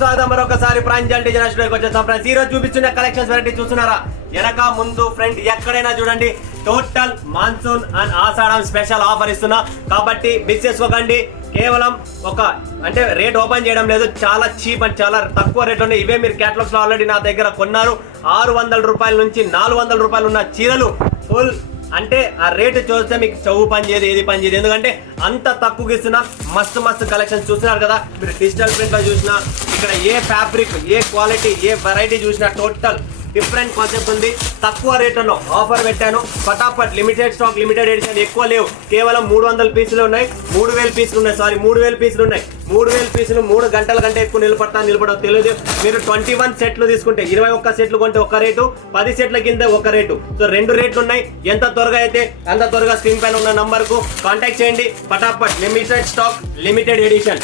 స్వాగతం మరొకసారి ప్రాంజల్ డిజైన్ స్టూడియోకి వచ్చేసాం ఫ్రెండ్స్. ఈ రోజు చూపిస్తున్న కలెక్షన్స్ వెరైటీ చూస్తున్నారా? వెనక ముందు ఫ్రంట్ ఎక్కడైనా చూడండి, total monsoon and Ashadam special offer ఇస్తున్నా కాబట్టి మిస్ చేసుకోకండి. కేవలం ఒక అంటే రేట్ ఓపెన్ చేయడం లేదు, చాలా చీప్ అండ్ చాలా తక్కువ రేట్ ఉన్నాయి. ఇవే మీరు క్యాటలాగ్స్ లో ఆల్రెడీ నా దగ్గర కొన్నారు. 600 రూపాయల నుంచి 400 రూపాయలు ఉన్న చీరలు ఫుల్ అంటే ఆ రేటు చూస్తే మీకు చౌ పని చేయదు, ఏది పని చేయదు. ఎందుకంటే అంత తక్కువకి ఇస్తున్నా. మస్తు కలెక్షన్స్ చూస్తున్నారు కదా మీరు. డిజిటల్ ప్రింట్ లో చూసినా, ఇక్కడ ఏ ఫ్యాబ్రిక్, ఏ క్వాలిటీ, ఏ వెరైటీ చూసినా టోటల్ డిఫరెంట్ కాన్సెప్ట్ ఉంది. తక్కువ రేట్లో ఆఫర్ పెట్టాను. ఫటాఫట్ లిమిటెడ్ స్టాక్, లిమిటెడ్ ఎడిషన్ ఎక్కువ లేవు. కేవలం 300 పీసులు ఉన్నాయి, 3000 పీసులు ఉన్నాయి. సారీ 3000 పీసులు ఉన్నాయి. 3000 పీసులు 3 గంటల కంటే ఎక్కువ నిలబడో తెలియదు. మీరు 21 సెట్లు తీసుకుంటే 21 సెట్లు కొంటే ఒక రేటు, 10 సెట్ల కింద ఒక రేటు. సో 2 రేట్లు ఉన్నాయి. ఎంత త్వరగా అయితే అంత త్వరగా స్క్రీన్ పైన ఉన్న నంబర్ కు కాంటాక్ట్ చేయండి. ఫటాఫట్ లిమిటెడ్ స్టాక్, లిమిటెడ్ ఎడిషన్.